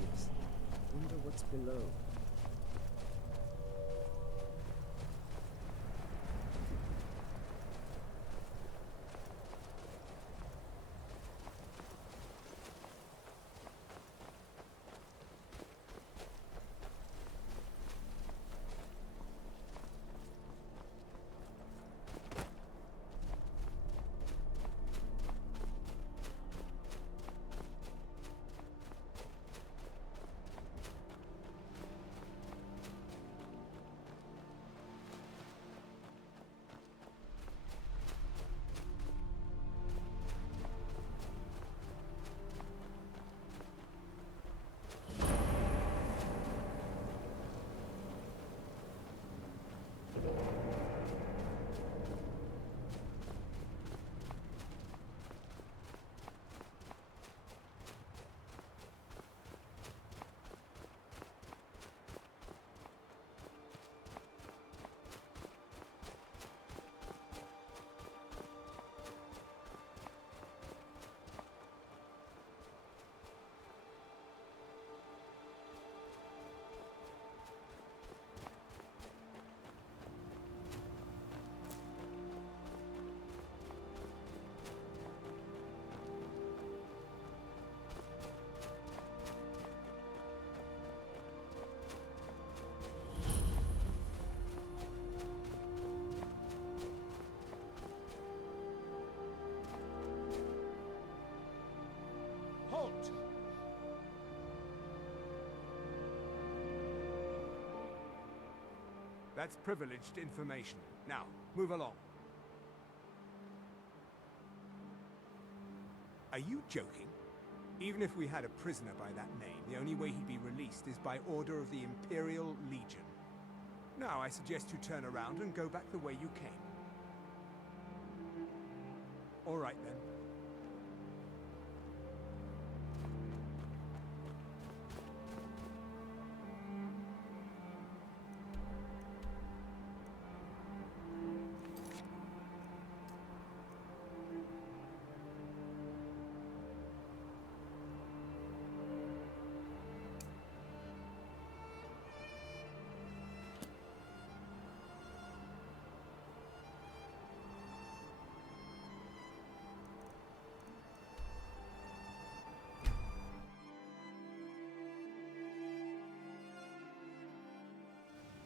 caves. Wonder what's below. Halt! That's privileged information. Now, move along. Are you joking? Even if we had a prisoner by that name, the only way he'd be released is by order of the Imperial Legion. Now, I suggest you turn around and go back the way you came. All right, then.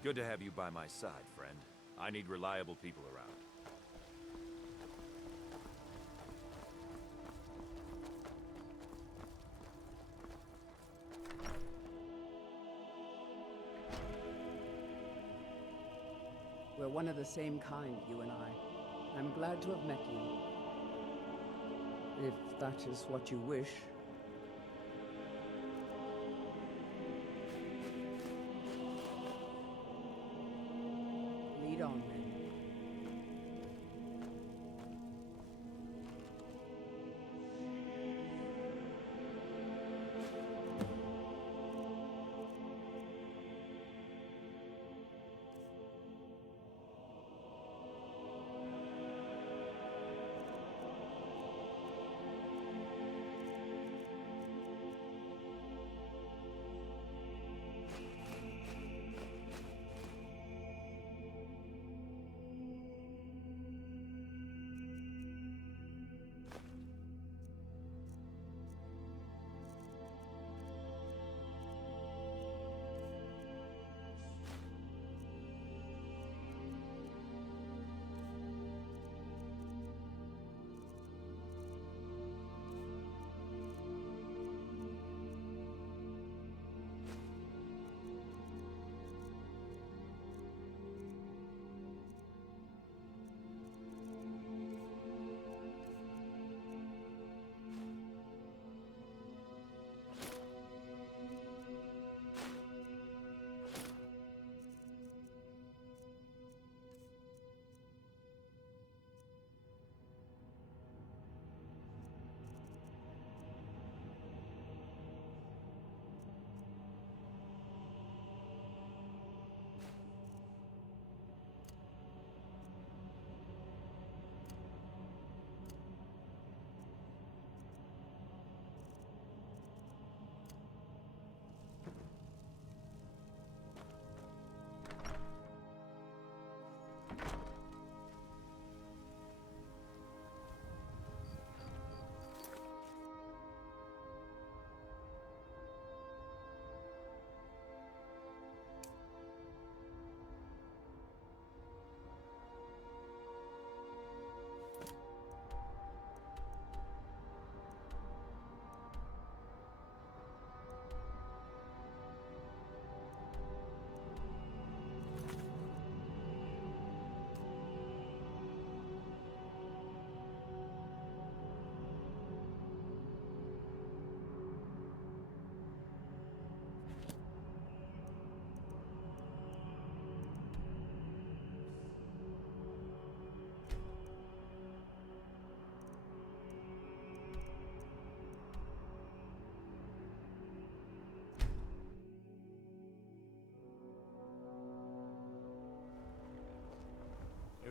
Good to have you by my side, friend. I need reliable people around. We're one of the same kind, you and I. I'm glad to have met you. If that is what you wish. Lead on, then.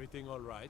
Everything all right?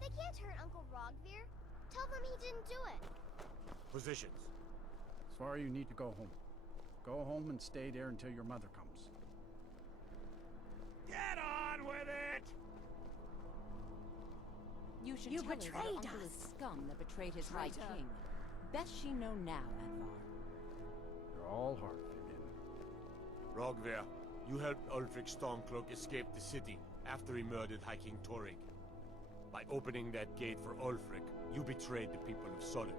They can't hurt Uncle Rogvir. Tell them he didn't do it. Positions. Sorry, you need to go home. Go home and stay there until your mother comes. Get on with it! You should You tell her that betrayed Uncle us. is scum that betrayed his High Traitor. King. Best she know now, Advar. You're all heart again. Rogver, you helped Ulfric Stormcloak escape the city after he murdered High King Torrig. By opening that gate for Ulfric, you betrayed the people of Solitude.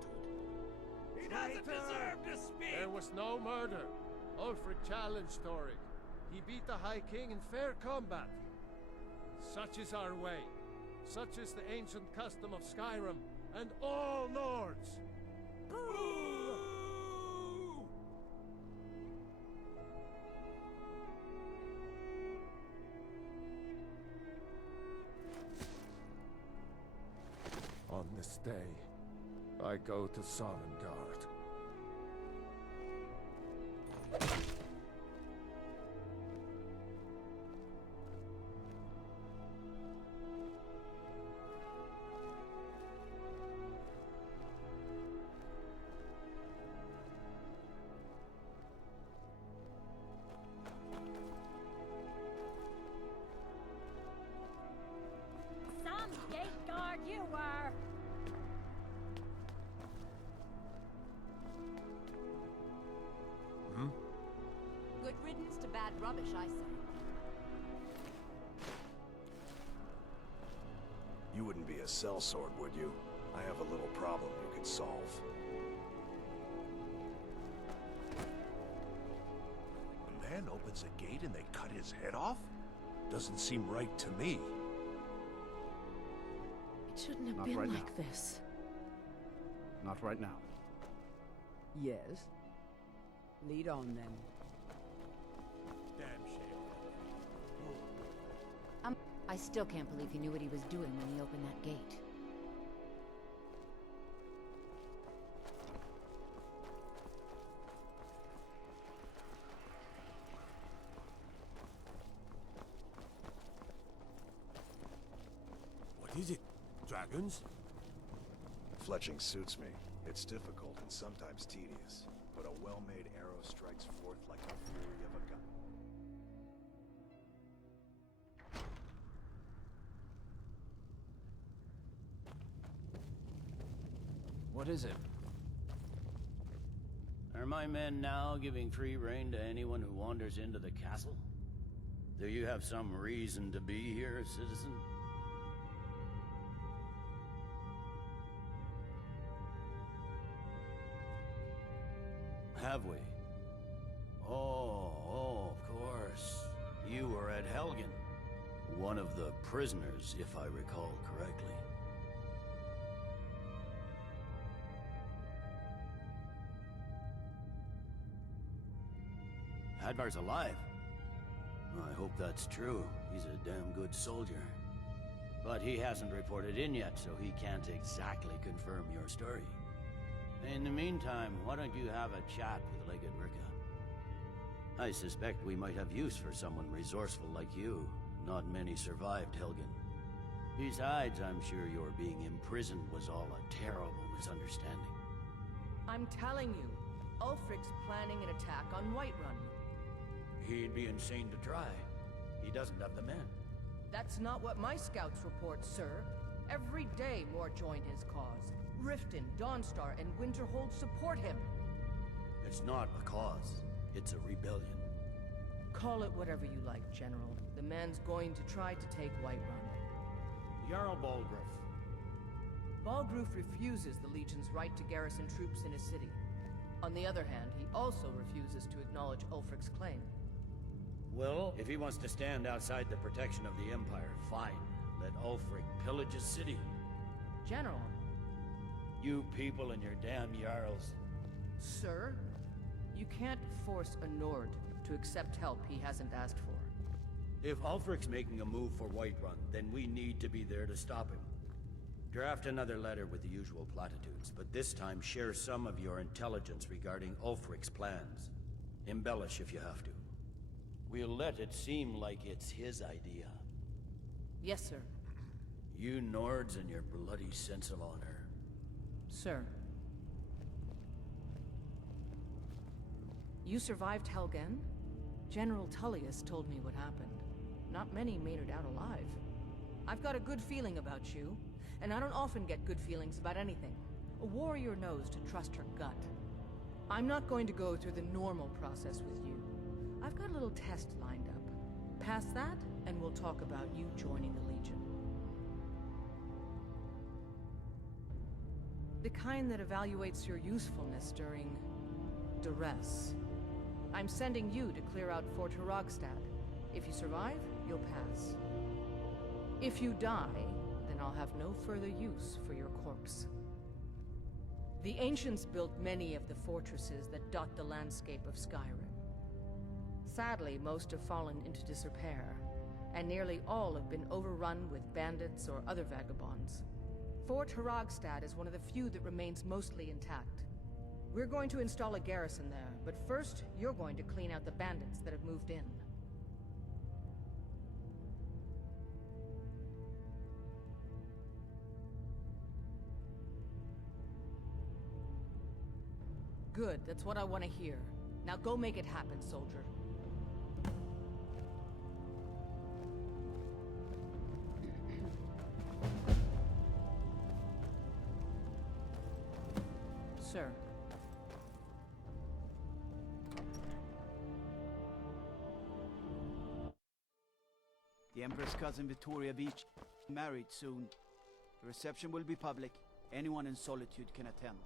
He doesn't deserve to speak! There was no murder. Ulfric challenged Torrig. He beat the High King in fair combat. Such is our way. Such is the ancient custom of Skyrim and all Lords. Boo! On this day, I go to Sovngarde. Some gate guard you were! Good riddance to bad rubbish, I say. You wouldn't be a sellsword, would you? I have a little problem you could solve. A man opens a gate and they cut his head off? Doesn't seem right to me. It shouldn't have Not been right like now. this. Not right now. Yes. Lead on then. Damn shame. I still can't believe he knew what he was doing when he opened that gate. What is it? Dragons? Fletching suits me. It's difficult and sometimes tedious, but a well-made arrow strikes forth like the fury of a gun. What is it? Are my men now giving free rein to anyone who wanders into the castle? Do you have some reason to be here, citizen? Have we? Oh, of course. You were at Helgen. One of the prisoners, if I recall correctly. Hadvar's alive. I hope that's true. He's a damn good soldier. But he hasn't reported in yet, so he can't exactly confirm your story. In the meantime, why don't you have a chat with Legate Ricka? I suspect we might have use for someone resourceful like you. Not many survived Helgen. Besides, I'm sure your being imprisoned was all a terrible misunderstanding. I'm telling you, Ulfric's planning an attack on Whiterun. He'd be insane to try. He doesn't have the men. That's not what my scouts report, sir. Every day more join his cause. Riften, Dawnstar, and Winterhold support him. It's not a cause. It's a rebellion. Call it whatever you like, General. The man's going to try to take Whiterun. Jarl Balgruuf. Balgruuf refuses the Legion's right to garrison troops in his city. On the other hand, he also refuses to acknowledge Ulfric's claim. Well, if he wants to stand outside the protection of the Empire, fine. Let Ulfric pillage his city. General. You people and your damn Jarls. Sir, you can't force a Nord to accept help he hasn't asked for. If Ulfric's making a move for Whiterun, then we need to be there to stop him. Draft another letter with the usual platitudes, but this time share some of your intelligence regarding Ulfric's plans. Embellish if you have to. We'll let it seem like it's his idea. Yes, sir. You Nords and your bloody sense of honor. Sir. You survived Helgen? General Tullius told me what happened. Not many made it out alive. I've got a good feeling about you, and I don't often get good feelings about anything. A warrior knows to trust her gut. I'm not going to go through the normal process with you. I've got a little test lined up. Pass that, and we'll talk about you joining the Legion. The kind that evaluates your usefulness during duress. I'm sending you to clear out Fort Hrogstad. If you survive, you'll pass. If you die, then I'll have no further use for your corpse. The ancients built many of the fortresses that dot the landscape of Skyrim. Sadly, most have fallen into disrepair, and nearly all have been overrun with bandits or other vagabonds. Fort Hrogstad is one of the few that remains mostly intact. We're going to install a garrison there, but first, you're going to clean out the bandits that have moved in. Good, that's what I want to hear. Now go make it happen, soldier. Sir. The Empress cousin Victoria Beach married soon. The reception will be public. Anyone in Solitude can attend.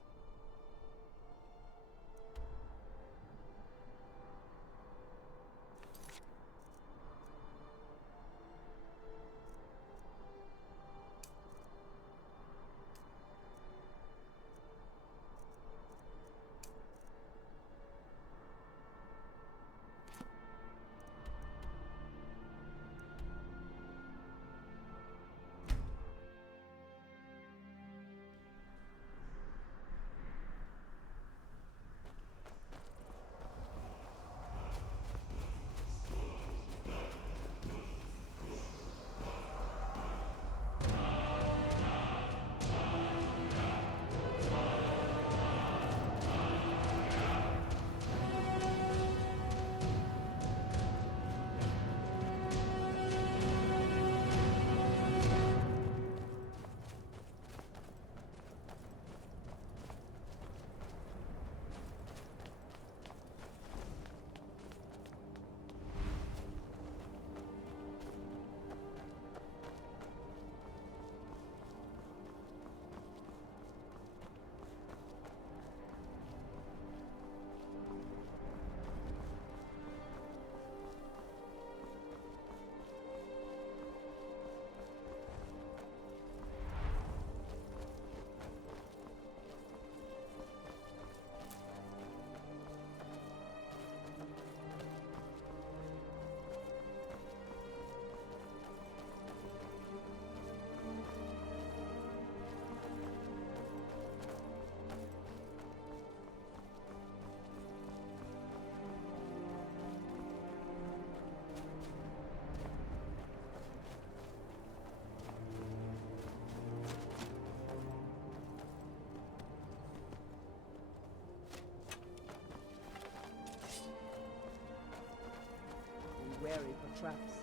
Be wary for traps.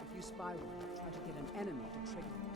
If you spy one, try to get an enemy to trigger it.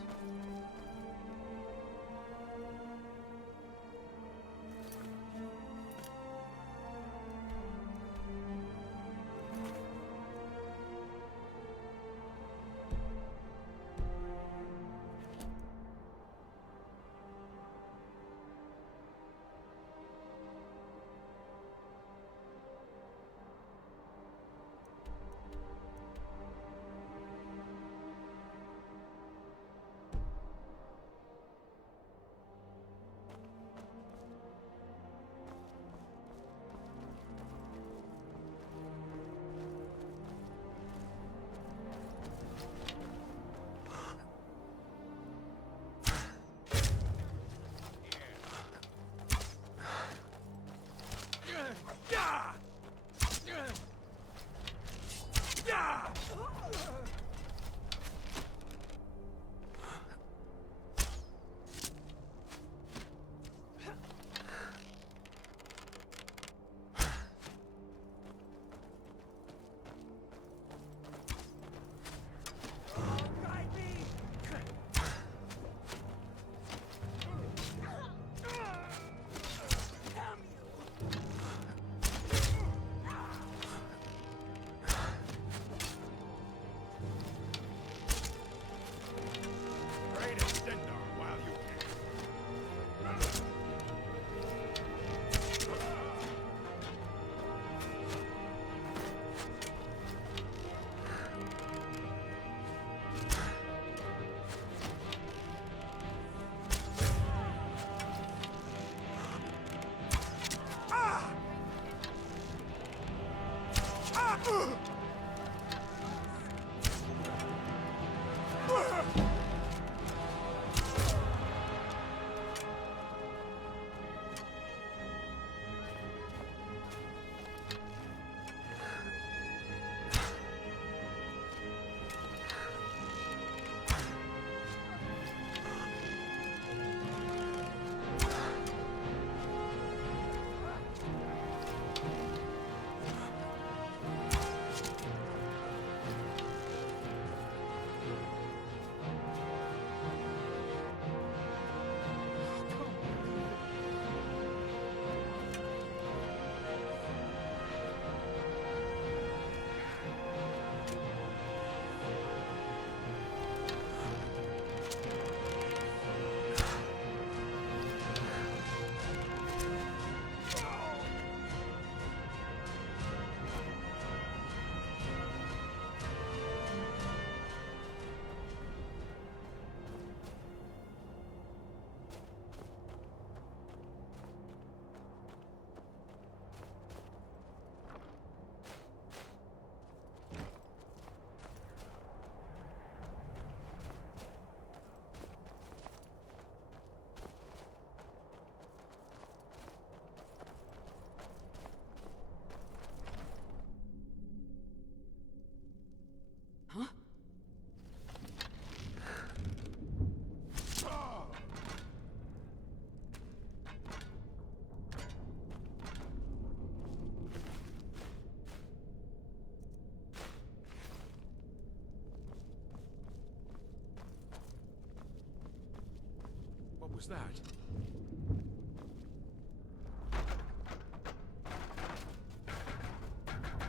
was that?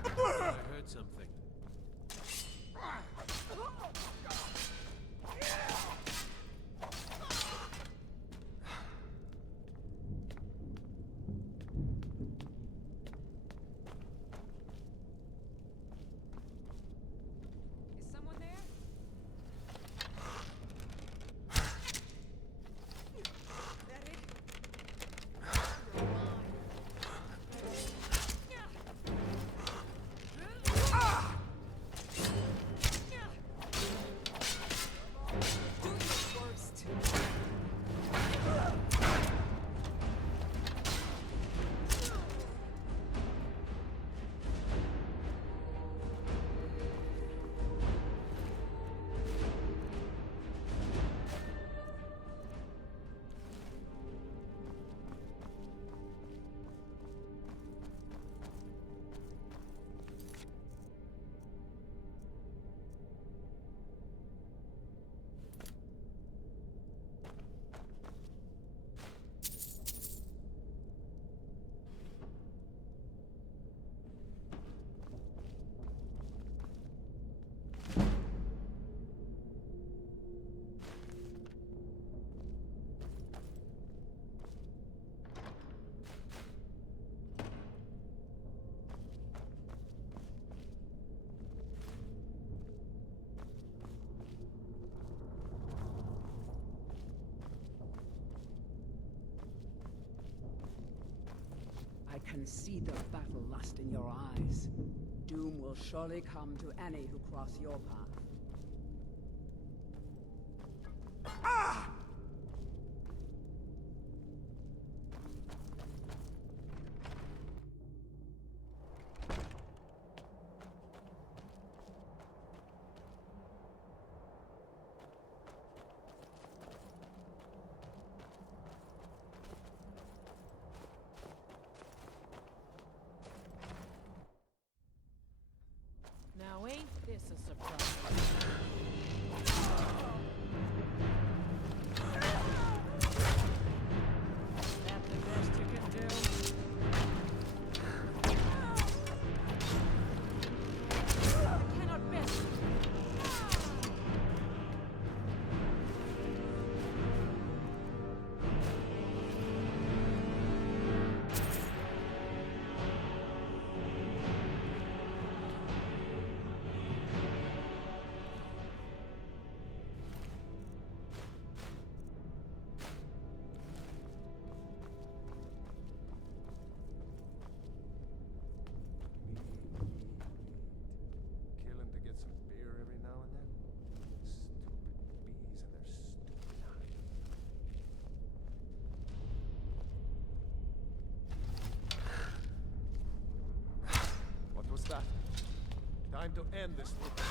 I heard something. Is someone there? I can see the battle lust in your eyes. Doom will surely come to any who cross your path. Now ain't this a surprise? That the best you can do? I cannot bear it. Kill him to get some beer every now and then? Stupid bees and their stupid honey. What was that? Time to end this little game.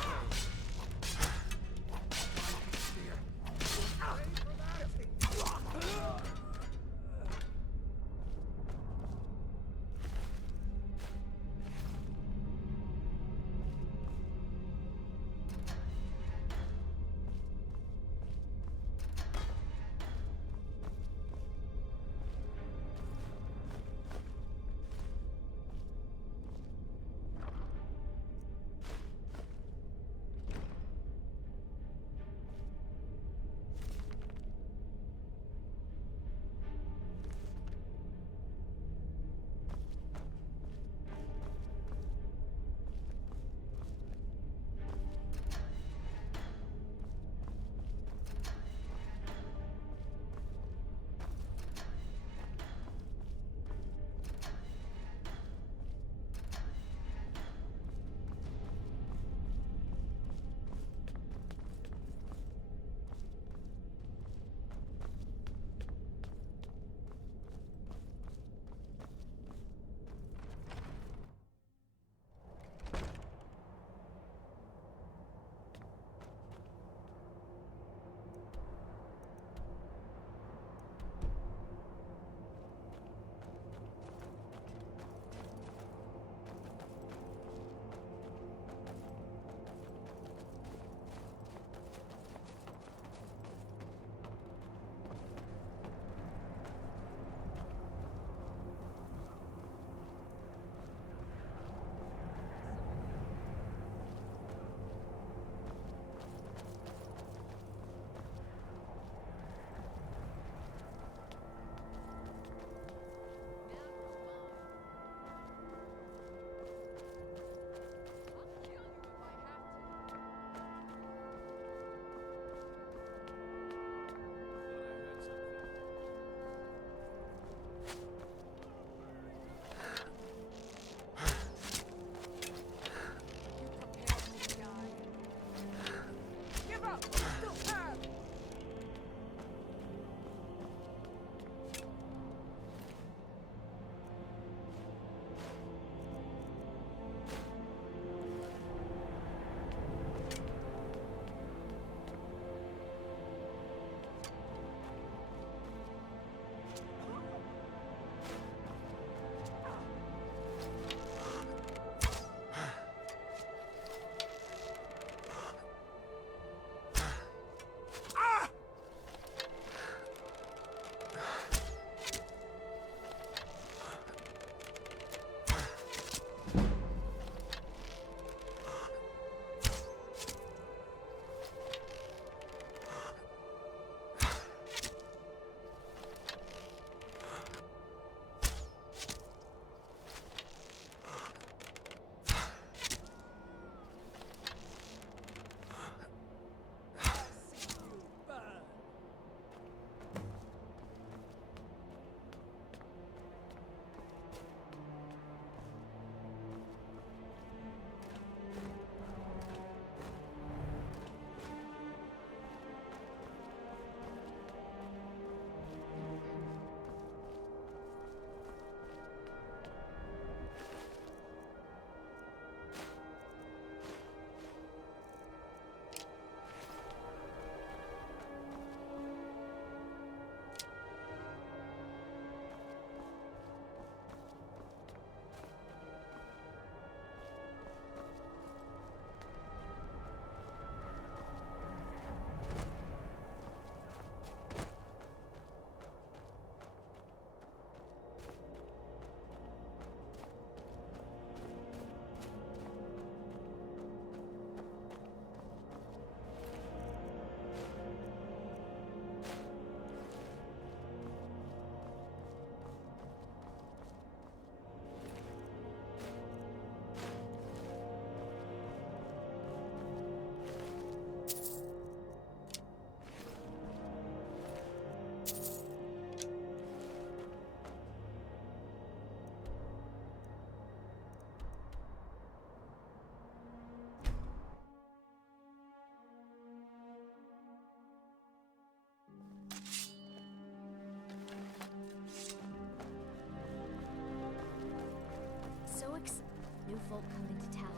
folk come into town.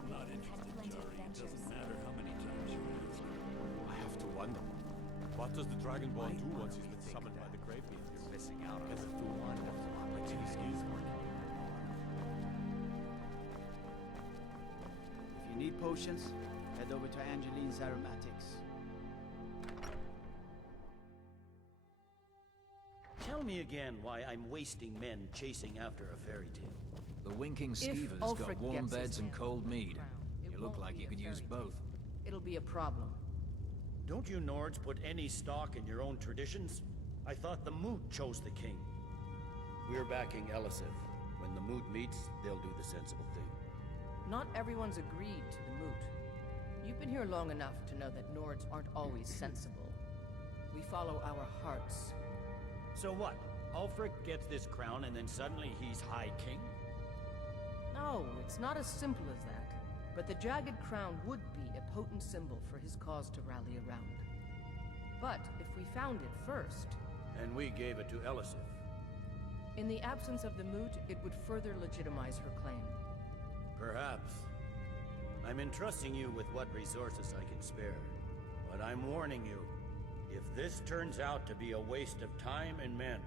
I'm not We've had interested, plenty of Jari. It adventures. doesn't matter how many times you ask. I have to wonder. What does the Dragonborn do once he's been summoned by the Gravebeaters? You're missing out on Does it something do wonderful. like any skills working? If you need potions, head over to Angeline's Aromatics. Tell me again why I'm wasting men chasing after a fairy tale. The winking If skeever's Ulfric got warm gets his beds and hands cold on the mead. crown, it You look won't like be you a can use fairy both. tale. It'll be a problem. Don't you Nords put any stock in your own traditions? I thought the Moot chose the king. We're backing Elisif. When the Moot meets, they'll do the sensible thing. Not everyone's agreed to the moot. You've been here long enough to know that Nords aren't always sensible. We follow our hearts. So what? Ulfric gets this crown and then suddenly he's High King? No, it's not as simple as that. But the Jagged Crown would be a potent symbol for his cause to rally around. But if we found it first... And we gave it to Elisif. In the absence of the moot, it would further legitimize her claim. Perhaps. I'm entrusting you with what resources I can spare. But I'm warning you, if this turns out to be a waste of time and men...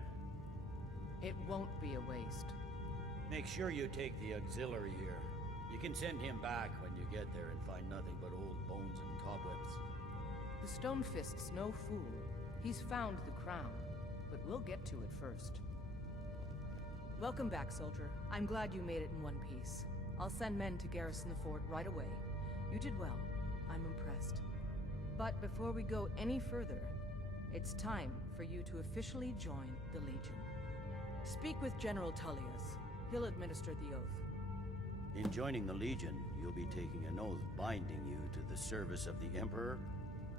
It won't be a waste. Make sure you take the auxiliary here. You can send him back when you get there and find nothing but old bones and cobwebs. The Stonefist's no fool. He's found the crown, but we'll get to it first. Welcome back, soldier. I'm glad you made it in one piece. I'll send men to garrison the fort right away. You did well. I'm impressed. But before we go any further, it's time for you to officially join the Legion. Speak with General Tullius. He'll administer the oath. In joining the Legion, you'll be taking an oath binding you to the service of the Emperor,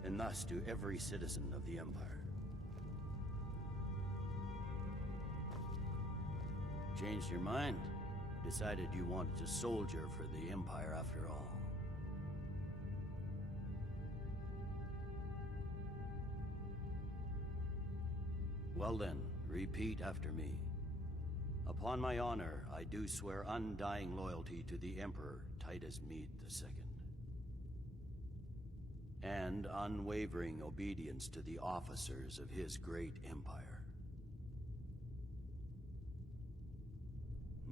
and thus to every citizen of the Empire. Changed your mind? Decided you wanted to soldier for the Empire after all. Well then, repeat after me. Upon my honor, I do swear undying loyalty to the Emperor Titus Mede II. And unwavering obedience to the officers of his great empire.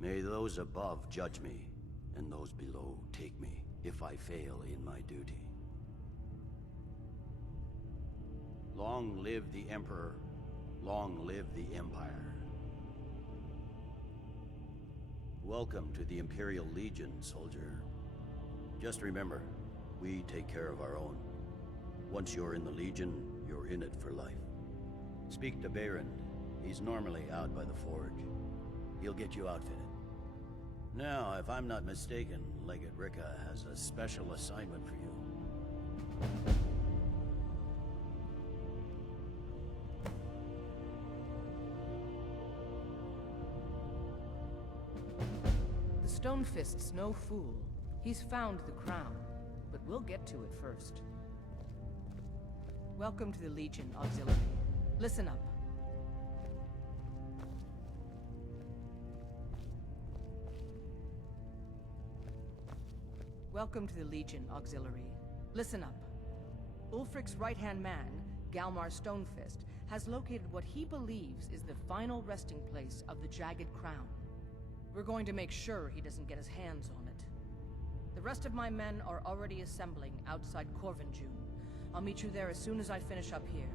May those above judge me, and those below take me, if I fail in my duty. Long live the Emperor, long live the Empire. Welcome to the Imperial Legion, soldier. Just remember, we take care of our own. Once you're in the Legion, you're in it for life. Speak to Behrend. He's normally out by the forge. He'll get you outfitted. Now, if I'm not mistaken, Legate Ricka has a special assignment for you. The Stonefist's no fool. He's found the crown, but we'll get to it first. Welcome to the Legion, Auxiliary. Listen up. Welcome to the Legion, Auxiliary. Listen up. Ulfric's right-hand man, Galmar Stonefist, has located what he believes is the final resting place of the Jagged Crown. We're going to make sure he doesn't get his hands on it. The rest of my men are already assembling outside Corvinjune. I'll meet you there as soon as I finish up here.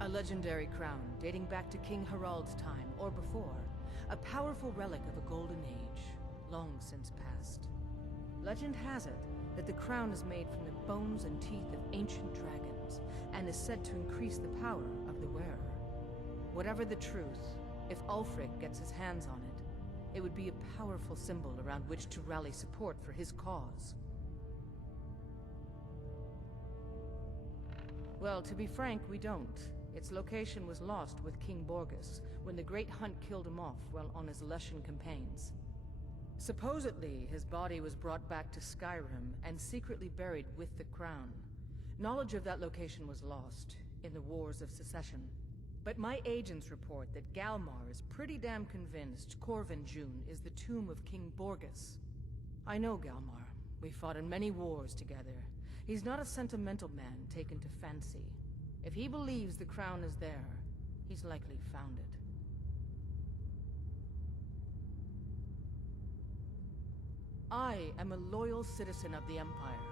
A legendary crown dating back to King Harald's time, or before. A powerful relic of a golden age, long since past. Legend has it that the crown is made from the bones and teeth of ancient dragons, and is said to increase the power of the wearer. Whatever the truth, if Ulfric gets his hands on it, it would be a powerful symbol around which to rally support for his cause. Well, to be frank, we don't. Its location was lost with King Borgus when the Great Hunt killed him off while on his Lushan campaigns. Supposedly, his body was brought back to Skyrim and secretly buried with the crown. Knowledge of that location was lost in the Wars of Secession. But my agents report that Galmar is pretty damn convinced Corvin June is the tomb of King Borgus. I know Galmar. We fought in many wars together. He's not a sentimental man taken to fancy. If he believes the crown is there, he's likely found it. I am a loyal citizen of the Empire.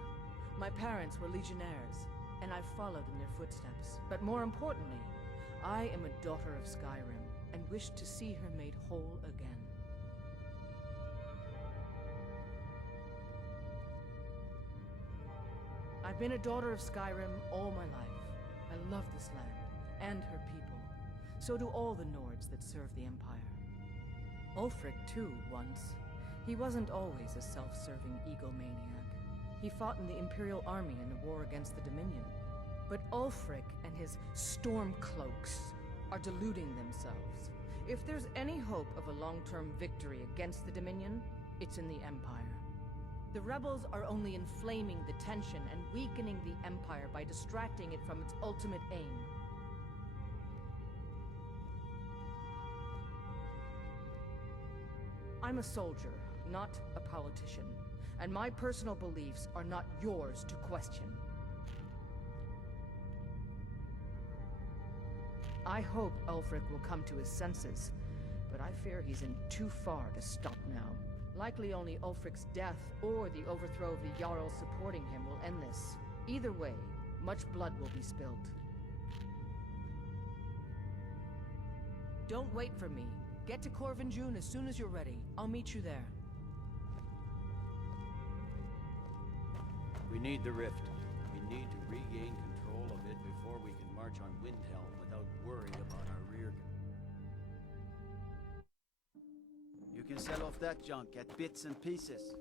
My parents were legionnaires, and I followed in their footsteps. But more importantly, I am a daughter of Skyrim, and wish to see her made whole again. I've been a daughter of Skyrim all my life. I love this land, and her people. So do all the Nords that serve the Empire. Ulfric, too, once. He wasn't always a self-serving egomaniac. He fought in the Imperial army in the war against the Dominion. But Ulfric and his Stormcloaks are deluding themselves. If there's any hope of a long-term victory against the Dominion, it's in the Empire. The rebels are only inflaming the tension and weakening the Empire by distracting it from its ultimate aim. I'm a soldier, not a politician, and my personal beliefs are not yours to question. I hope Ulfric will come to his senses, but I fear he's in too far to stop now. Likely only Ulfric's death or the overthrow of the Jarl supporting him will end this. Either way, much blood will be spilled. Don't wait for me. Get to Corvin June as soon as you're ready. I'll meet you there. We need the rift. We need to regain control of it before we can march on Windhelm without worrying about our rear. You can sell off that junk at bits and pieces.